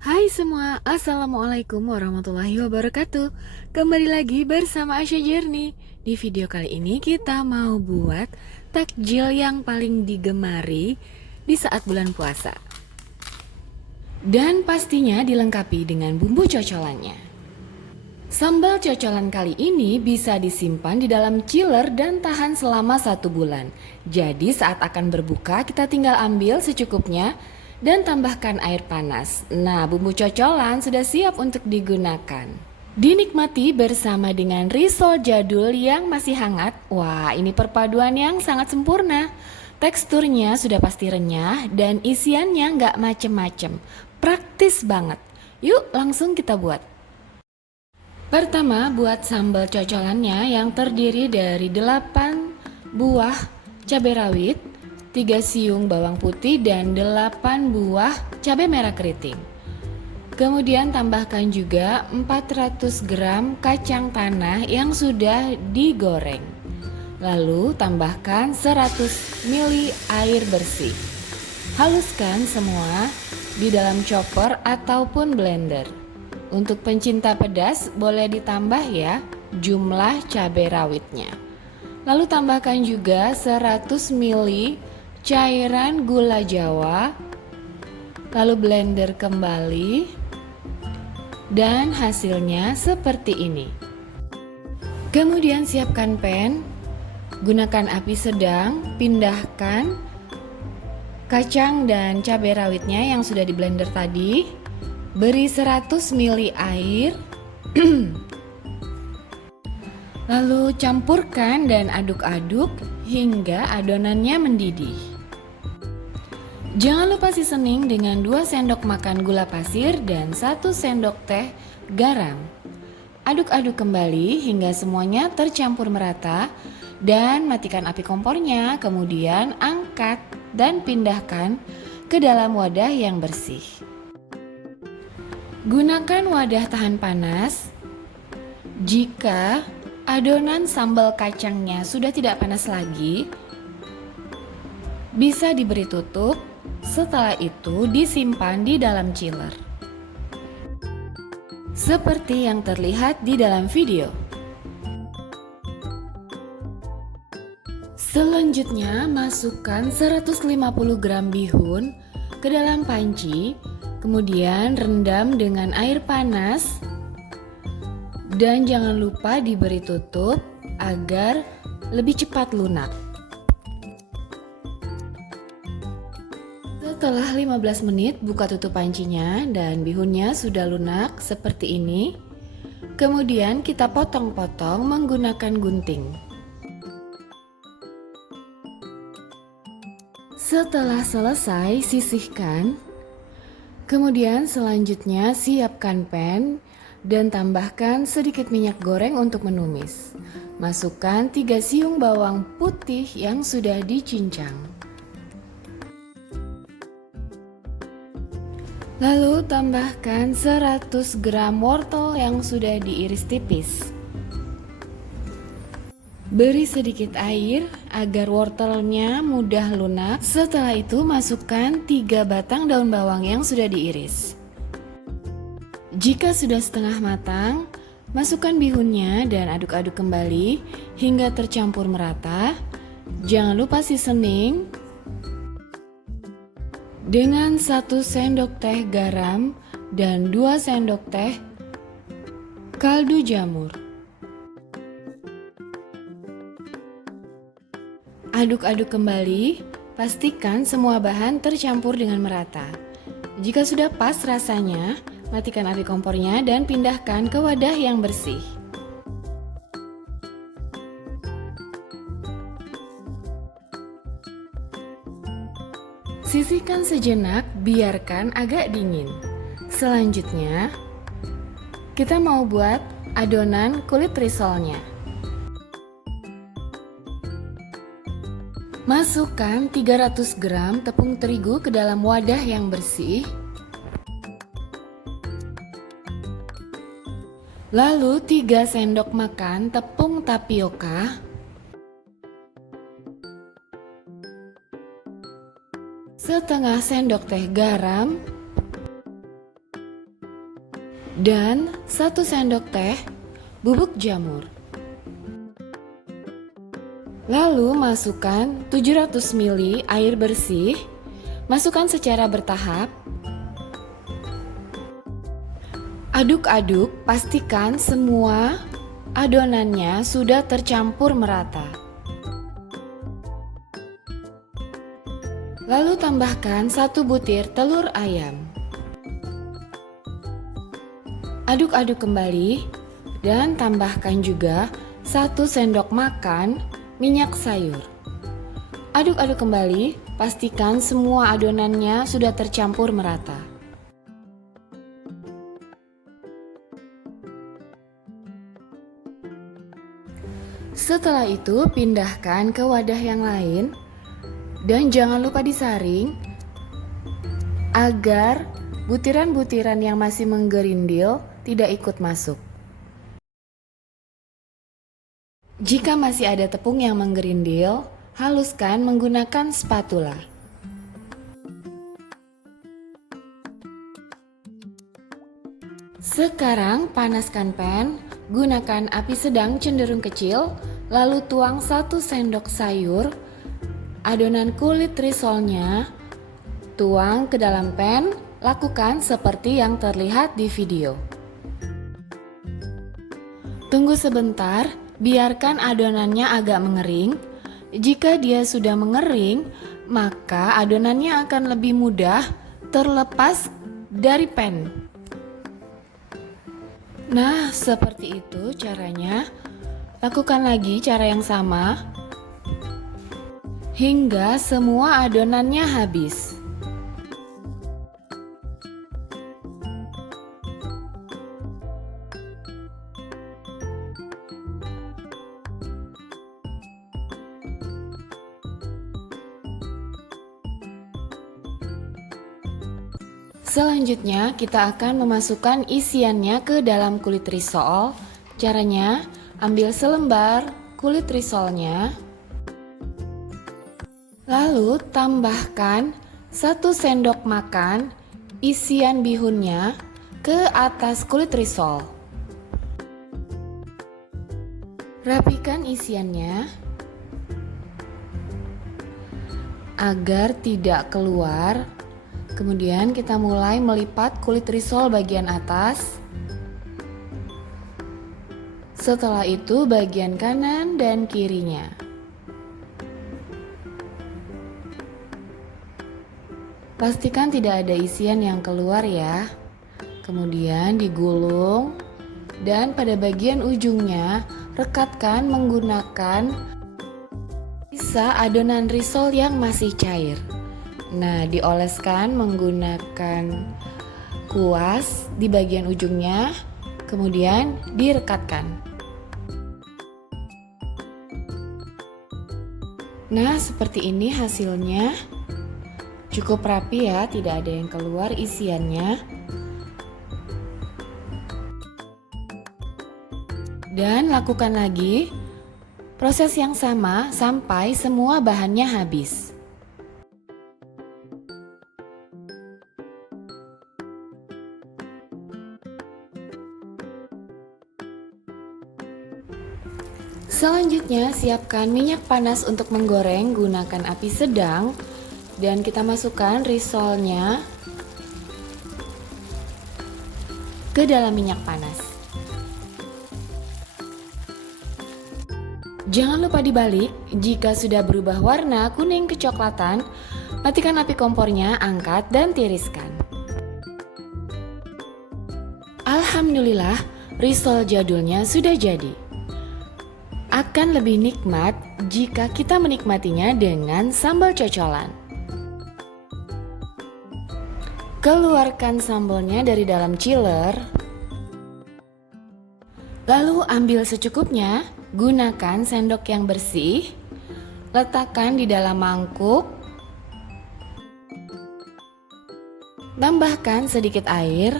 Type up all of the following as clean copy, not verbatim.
Hai semua, Assalamualaikum warahmatullahi wabarakatuh. Kembali lagi bersama Asya Jerni. Di video kali ini kita mau buat takjil yang paling digemari di saat bulan puasa. Dan pastinya dilengkapi dengan bumbu cocolannya. Sambal cocolan kali ini bisa disimpan di dalam chiller dan tahan selama 1 bulan. Jadi saat akan berbuka kita tinggal ambil secukupnya dan tambahkan air panas. Nah, bumbu cocolan sudah siap untuk digunakan. Dinikmati bersama dengan risol jadul yang masih hangat. Wah, ini perpaduan yang sangat sempurna. Teksturnya sudah pasti renyah dan isiannya nggak macem-macem. Praktis banget. Yuk langsung kita buat. Pertama, buat sambal cocolannya yang terdiri dari 8 buah cabai rawit, 3 siung bawang putih, dan 8 buah cabai merah keriting. Kemudian tambahkan juga 400 gram kacang tanah yang sudah digoreng. Lalu tambahkan 100 ml air bersih. Haluskan semua di dalam chopper ataupun blender. Untuk pencinta pedas boleh ditambah ya jumlah cabai rawitnya. Lalu tambahkan juga 100 ml cairan gula jawa. Lalu blender kembali. Dan hasilnya seperti ini. Kemudian siapkan pan. Gunakan api sedang, pindahkan kacang dan cabai rawitnya yang sudah di blender tadi. Beri 100 ml air. Lalu campurkan dan aduk-aduk hingga adonannya mendidih. Jangan lupa seasoning dengan 2 sendok makan gula pasir dan 1 sendok teh garam. Aduk-aduk kembali hingga semuanya tercampur merata dan matikan api kompornya, kemudian angkat dan pindahkan ke dalam wadah yang bersih. Gunakan wadah tahan panas. Jika adonan sambal kacangnya sudah tidak panas lagi, bisa diberi tutup. Setelah itu disimpan di dalam chiller. Seperti yang terlihat di dalam video. Selanjutnya masukkan 150 gram bihun ke dalam panci. Kemudian rendam dengan air panas dan jangan lupa diberi tutup agar lebih cepat lunak. Setelah 15 menit buka tutup pancinya dan bihunnya sudah lunak seperti ini. Kemudian kita potong-potong menggunakan gunting. Setelah selesai sisihkan. Kemudian selanjutnya siapkan pan dan tambahkan sedikit minyak goreng untuk menumis. Masukkan 3 siung bawang putih yang sudah dicincang. Lalu tambahkan 100 gram wortel yang sudah diiris tipis. Beri sedikit air agar wortelnya mudah lunak. Setelah itu masukkan 3 batang daun bawang yang sudah diiris. Jika sudah setengah matang, masukkan bihunnya dan aduk-aduk kembali hingga tercampur merata. Jangan lupa seasoning dengan 1 sendok teh garam dan 2 sendok teh kaldu jamur. Aduk-aduk kembali, pastikan semua bahan tercampur dengan merata. Jika sudah pas rasanya, matikan api kompornya dan pindahkan ke wadah yang bersih. Sisihkan sejenak, biarkan agak dingin. Selanjutnya, kita mau buat adonan kulit risolnya. Masukkan 300 gram tepung terigu ke dalam wadah yang bersih. Lalu 3 sendok makan tepung tapioka. Setengah sendok teh garam. dan 1 sendok teh bubuk jamur. Lalu masukkan 700 ml air bersih, masukkan secara bertahap. Aduk-aduk, pastikan semua adonannya sudah tercampur merata. Lalu tambahkan 1 butir telur ayam. Aduk-aduk kembali dan tambahkan juga 1 sendok makan minyak sayur. Aduk-aduk kembali, pastikan semua adonannya sudah tercampur merata. Setelah itu, pindahkan ke wadah yang lain dan jangan lupa disaring agar butiran-butiran yang masih menggerindil tidak ikut masuk. Jika masih ada tepung yang menggerindil, haluskan menggunakan spatula. Sekarang panaskan pan, gunakan api sedang cenderung kecil, lalu tuang 1 sendok sayur, adonan kulit risolnya, tuang ke dalam pan, lakukan seperti yang terlihat di video. Tunggu sebentar, biarkan adonannya agak mengering. Jika dia sudah mengering, maka adonannya akan lebih mudah terlepas dari pan. Nah, seperti itu caranya. Lakukan lagi cara yang sama hingga semua adonannya habis. Selanjutnya kita akan memasukkan isiannya ke dalam kulit risol. Caranya, ambil selembar kulit risolnya, lalu tambahkan 1 sendok makan isian bihunnya ke atas kulit risol. Rapikan isiannya agar tidak keluar. Kemudian kita mulai melipat kulit risol bagian atas. Setelah itu bagian kanan dan kirinya. Pastikan tidak ada isian yang keluar ya. Kemudian digulung dan pada bagian ujungnya rekatkan menggunakan sisa adonan risol yang masih cair. Nah, dioleskan menggunakan kuas di bagian ujungnya, kemudian direkatkan. Nah, seperti ini hasilnya. Cukup rapi ya, tidak ada yang keluar isiannya. Dan lakukan lagi proses yang sama sampai semua bahannya habis. Selanjutnya, siapkan minyak panas untuk menggoreng, gunakan api sedang dan kita masukkan risolnya ke dalam minyak panas. Jangan lupa dibalik, jika sudah berubah warna kuning kecoklatan, matikan api kompornya, angkat dan tiriskan. Alhamdulillah, risol jadulnya sudah jadi. Akan lebih nikmat jika kita menikmatinya dengan sambal cocolan. Keluarkan sambalnya dari dalam chiller. Lalu ambil secukupnya, gunakan sendok yang bersih, letakkan di dalam mangkuk, tambahkan sedikit air,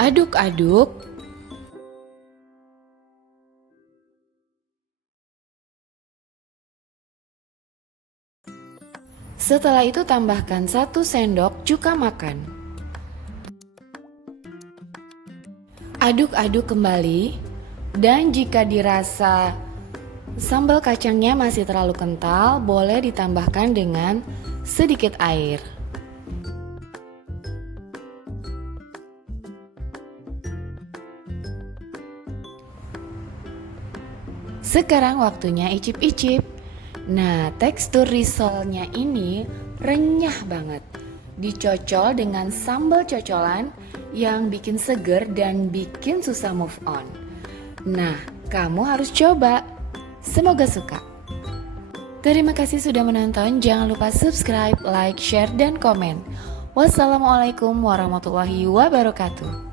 aduk-aduk. Setelah itu tambahkan 1 sendok cuka makan. Aduk-aduk kembali, dan jika dirasa sambal kacangnya masih terlalu kental, boleh ditambahkan dengan sedikit air. Sekarang waktunya icip-icip. Nah, tekstur risolnya ini renyah banget. Dicocol dengan sambal cocolan yang bikin seger dan bikin susah move on. Nah, kamu harus coba. Semoga suka. Terima kasih sudah menonton. Jangan lupa subscribe, like, share, dan komen. Wassalamualaikum warahmatullahi wabarakatuh.